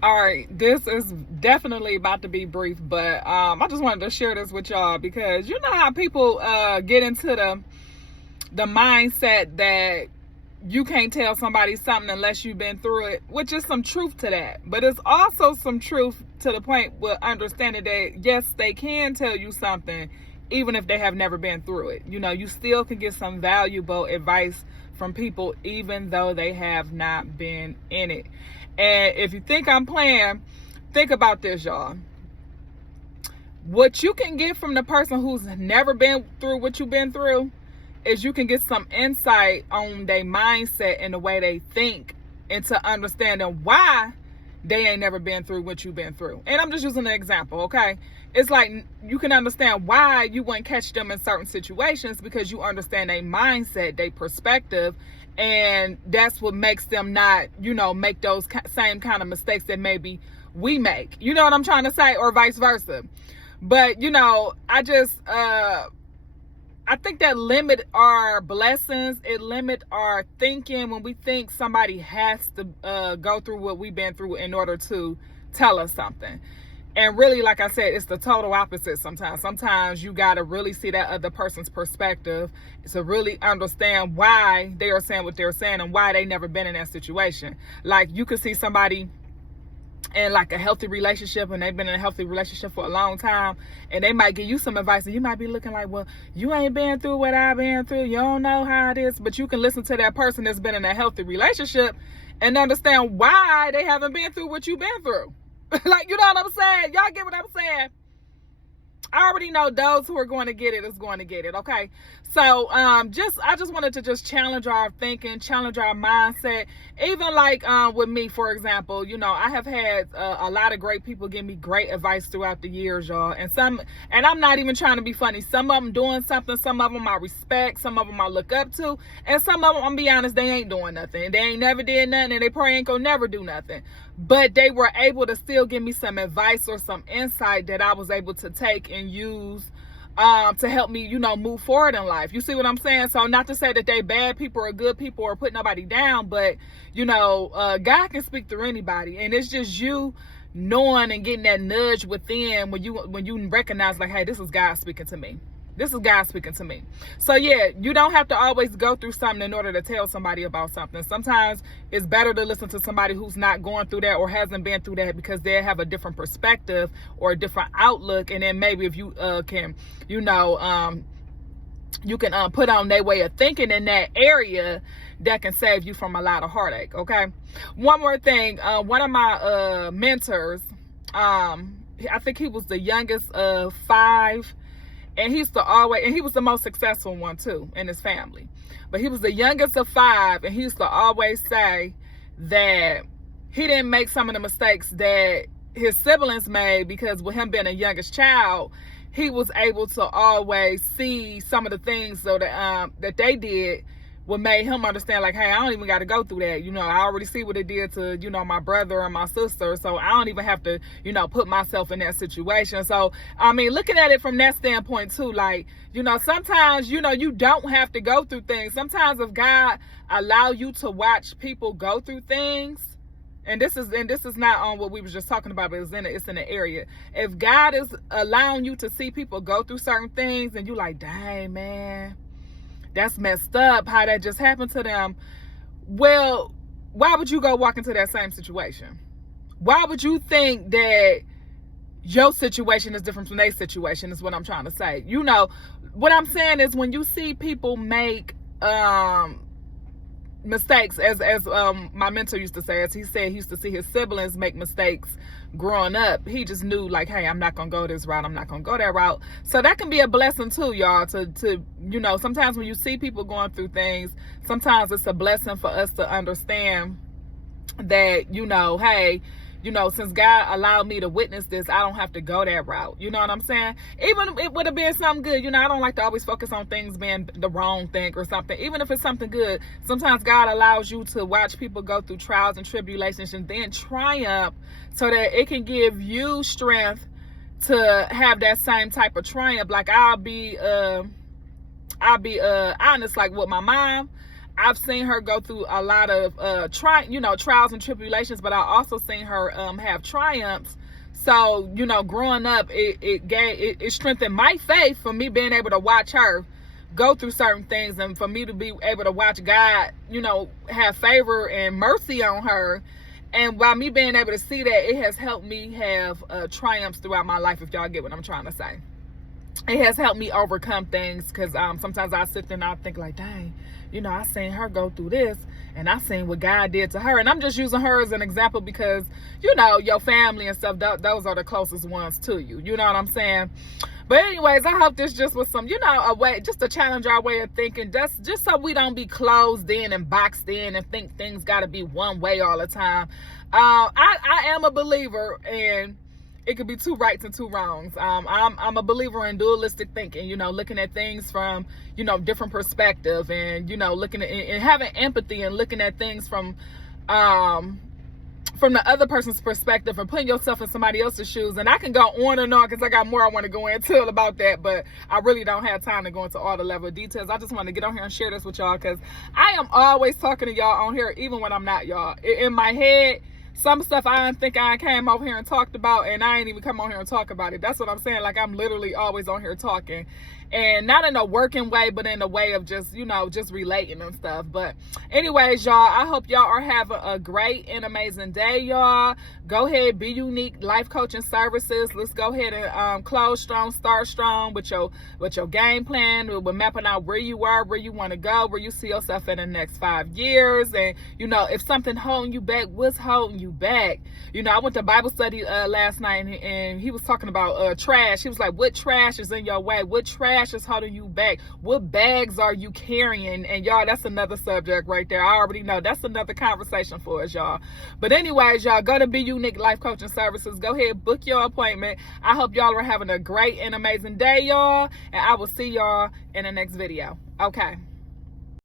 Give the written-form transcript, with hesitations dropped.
All right, this is definitely about to be brief, but I just wanted to share this with y'all because you know how people get into the mindset that you can't tell somebody something unless you've been through it, which is some truth to that. But it's also some truth to the point with understanding that yes, they can tell you something even if they have never been through it. You know, you still can get some valuable advice from people even though they have not been in it. And if you think I'm playing, think about this, y'all. What you can get from the person who's never been through what you've been through is you can get some insight on their mindset and the way they think into understanding why they ain't never been through what you've been through. And I'm just using an example, okay? It's like you can understand why you wouldn't catch them in certain situations because you understand their mindset, their perspective, and that's what makes them not, you know, make those same kind of mistakes that maybe we make. You know what I'm trying to say? Or vice versa. But, you know, I think that limit our blessings. It limit our thinking when we think somebody has to go through what we've been through in order to tell us something. And really, like I said, it's the total opposite sometimes. Sometimes you got to really see that other person's perspective to really understand why they are saying what they're saying and why they never been in that situation. Like you could see somebody in like a healthy relationship and they've been in a healthy relationship for a long time and they might give you some advice and you might be looking like, well, you ain't been through what I've been through. You don't know how it is. But you can listen to that person that's been in a healthy relationship and understand why they haven't been through what you've been through. Like, you know what I'm saying? Y'all get what I'm saying? I already know those who are going to get it is going to get it, okay? So, I just wanted to just challenge our thinking, challenge our mindset. Even like with me, for example, you know, I have had a lot of great people give me great advice throughout the years, y'all. And I'm not even trying to be funny. Some of them doing something, some of them I respect, some of them I look up to, and some of them, I'm be honest, they ain't doing nothing. They ain't never did nothing, and they probably ain't gonna never do nothing. But they were able to still give me some advice or some insight that I was able to take and use to help me, you know, move forward in life. You see what I'm saying? So not to say that they bad people or good people or put nobody down, but, you know, God can speak through anybody. And it's just you knowing and getting that nudge within when you recognize like, hey, this is God speaking to me. This is God speaking to me. So yeah, you don't have to always go through something in order to tell somebody about something. Sometimes it's better to listen to somebody who's not going through that or hasn't been through that because they have a different perspective or a different outlook. And then maybe if you can, you know, you can put on their way of thinking in that area, that can save you from a lot of heartache, okay? One more thing. One of my mentors, I think he was the youngest of 5. And he was the most successful one too in his family. But he was the youngest of 5, and he used to always say that he didn't make some of the mistakes that his siblings made because with him being a youngest child, he was able to always see some of the things so that they did what made him understand like, hey, I don't even got to go through that. You know, I already see what it did to, you know, my brother and my sister. So I don't even have to, you know, put myself in that situation. So, I mean, looking at it from that standpoint too, like, you know, sometimes, you know, you don't have to go through things. Sometimes if God allow you to watch people go through things, and this is not on what we was just talking about, but it's in the area. If God is allowing you to see people go through certain things and you like, dang, man, that's messed up how that just happened to them. Well, why would you go walk into that same situation? Why would you think that your situation is different from their situation is what I'm trying to say. You know, what I'm saying is when you see people make mistakes, as my mentor used to say, as he said he used to see his siblings make mistakes growing up, he just knew like, hey, I'm not gonna go this route, I'm not gonna go that route. So that can be a blessing too, y'all, to you know, sometimes when you see people going through things, sometimes it's a blessing for us to understand that, you know, hey, you know, since God allowed me to witness this, I don't have to go that route. You know what I'm saying? Even if it would have been something good, you know, I don't like to always focus on things being the wrong thing or something. Even if it's something good, sometimes God allows you to watch people go through trials and tribulations and then triumph so that it can give you strength to have that same type of triumph. Like I'll be honest, like with my mom, I've seen her go through a lot of trials and tribulations, but I also seen her have triumphs. So, growing up, it strengthened my faith for me being able to watch her go through certain things, and for me to be able to watch God, have favor and mercy on her. And by me being able to see that, it has helped me have triumphs throughout my life, if y'all get what I'm trying to say. It has helped me overcome things, because sometimes I sit there and I think like, dang, I seen her go through this, and I seen what God did to her. And I'm just using her as an example because, your family and stuff, those are the closest ones to you. You know what I'm saying? But anyways, I hope this just was some, a way, just to challenge our way of thinking, just so we don't be closed in and boxed in and think things got to be one way all the time. I am a believer in it could be two rights and two wrongs. I'm a believer in dualistic thinking, looking at things from, different perspective, and, looking at and having empathy and looking at things from the other person's perspective and putting yourself in somebody else's shoes. And I can go on and on because I got more I want to go into about that, but I really don't have time to go into all the level of details. I just want to get on here and share this with y'all because I am always talking to y'all on here, even when I'm not, y'all. In my head, some stuff I don't think I came over here and talked about, and I ain't even come on here and talk about it. That's what I'm saying. Like, I'm literally always on here talking, and not in a working way, but in a way of just, just relating and stuff. But anyways, y'all, I hope y'all are having a great and amazing day, y'all. Go ahead, Be Unique Life Coaching Services. Let's go ahead and close strong, start strong with your game plan. We're mapping out where you are, where you want to go, where you see yourself in the next 5 years. And, if something holding you back, what's holding you back? I went to Bible study last night, and he was talking about trash. He was like, what trash is in your way? What trash is holding you back? What bags are you carrying? And y'all, that's another subject right there. I already know that's another conversation for us, y'all. But anyways, y'all, go to Be Unique Life Coaching Services. Go ahead, book your appointment. I hope y'all are having a great and amazing day, y'all. And I will see y'all in the next video. Okay.